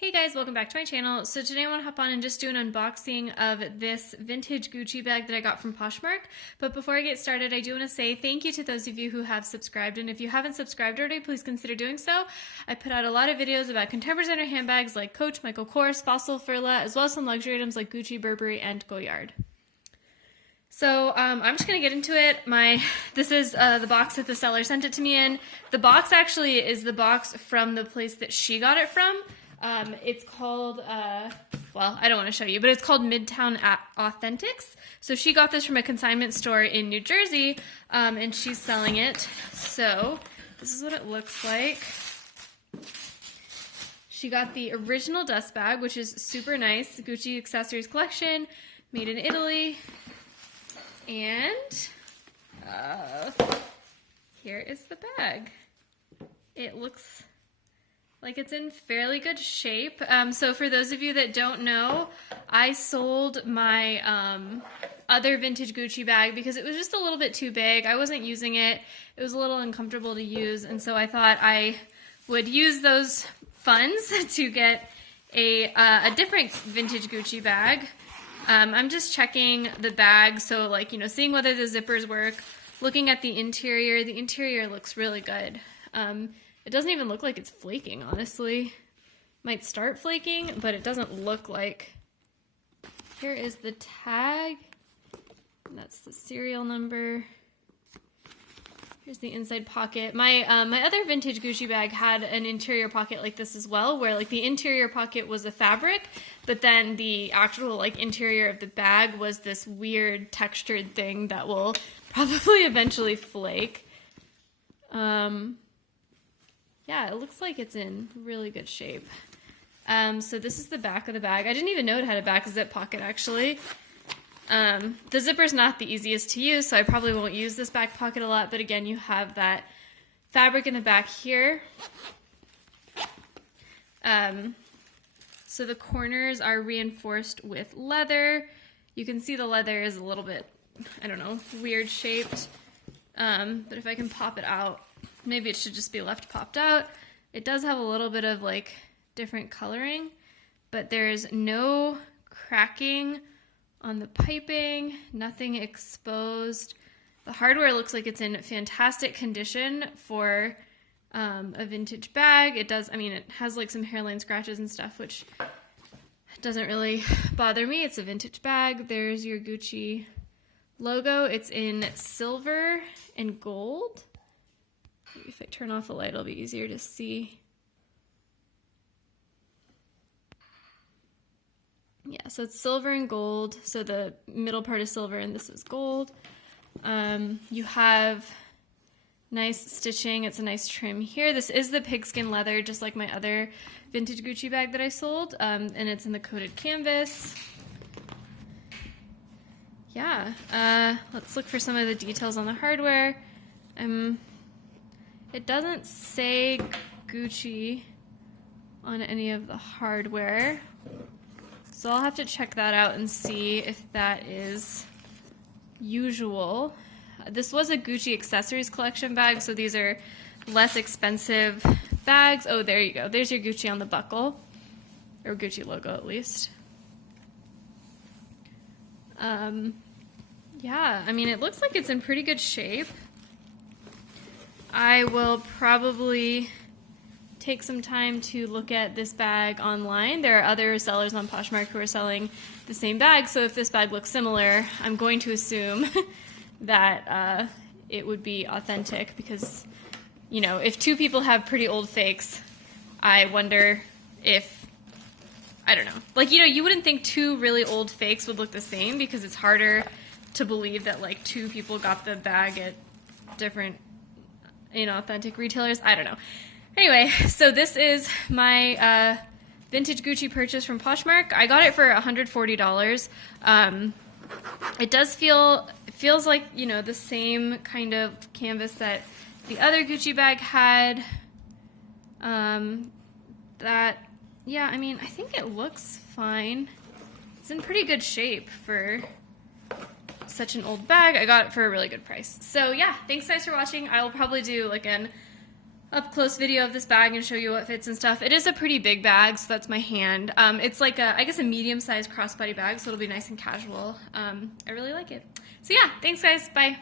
Hey guys, welcome back to my channel. So today I want to hop on and just do an unboxing of this vintage Gucci bag that I got from Poshmark. But before I get started, I do want to say thank you to those of you who have subscribed. And if you haven't subscribed already, please consider doing so. I put out a lot of videos about contemporary designer handbags like Coach, Michael Kors, Fossil, Furla, as well as some luxury items like Gucci, Burberry, and Goyard. So I'm just going to get into it. This is the box that the seller sent it to me in. The box actually is the box from the place that she got it from. It's called, well, I don't want to show you, but it's called Midtown Authentics. So she got this from a consignment store in New Jersey, and she's selling it. So this is what it looks like. She got the original dust bag, which is super nice. Gucci accessories collection, made in Italy. And here is the bag. It looks like it's in fairly good shape. So for those of you that don't know, I sold my other vintage Gucci bag because it was just a little bit too big. I wasn't using it. It was a little uncomfortable to use, and so I thought I would use those funds to get a different vintage Gucci bag. I'm just checking the bag, so like, you know, seeing whether the zippers work, looking at the interior. The interior looks really good. It doesn't even look like it's flaking, honestly. Might start flaking, but it doesn't look like. Here is the tag. And that's the serial number. Here's the inside pocket. My other vintage Gucci bag had an interior pocket like this as well, where like the interior pocket was a fabric, but then the actual like interior of the bag was this weird textured thing that will probably eventually flake. Yeah, it looks like it's in really good shape. So this is the back of the bag. I didn't even know it had a back zip pocket, actually. The zipper's not the easiest to use, so I probably won't use this back pocket a lot, but again, you have that fabric in the back here. So the corners are reinforced with leather. You can see the leather is a little bit, I don't know, weird shaped. But if I can pop it out, maybe it should just be left popped out. It does have a little bit of like different coloring, but there's no cracking on the piping, nothing exposed. The hardware looks like it's in fantastic condition for a vintage bag. It does, I mean, it has like some hairline scratches and stuff, which doesn't really bother me. It's a vintage bag. There's your Gucci logo. It's in silver and gold. Maybe if I turn off the light, it'll be easier to see. Yeah, so it's silver and gold. So the middle part is silver and this is gold. You have nice stitching. It's a nice trim here. This is the pigskin leather, just like my other vintage Gucci bag that I sold. And it's in the coated canvas. Yeah, let's look for some of the details on the hardware. It doesn't say Gucci on any of the hardware, so I'll have to check that out and see if that is usual. This was a Gucci accessories collection bag, so these are less expensive bags. Oh, there you go. There's your Gucci on the buckle, or Gucci logo at least. Yeah, I mean, it looks like it's in pretty good shape. I will probably take some time to look at this bag online. There are other sellers on Poshmark who are selling the same bag, so if this bag looks similar, I'm going to assume that it would be authentic because, you know, if two people have pretty old fakes, I wonder if, I don't know. Like, you know, you wouldn't think two really old fakes would look the same because it's harder to believe that, like, two people got the bag at different inauthentic retailers. I don't know. Anyway, so this is my vintage Gucci purchase from Poshmark. I got it for $140. It does feels like, you know, the same kind of canvas that the other Gucci bag had. Yeah, I mean, I think it looks fine. It's in pretty good shape for such an old bag. I got it for a really good price. So yeah, thanks guys for watching. I will probably do like an up close video of this bag and show you what fits and stuff. It is a pretty big bag, so that's my hand. It's like I guess a medium-sized crossbody bag, so it'll be nice and casual. I really like it. So yeah, thanks guys, bye.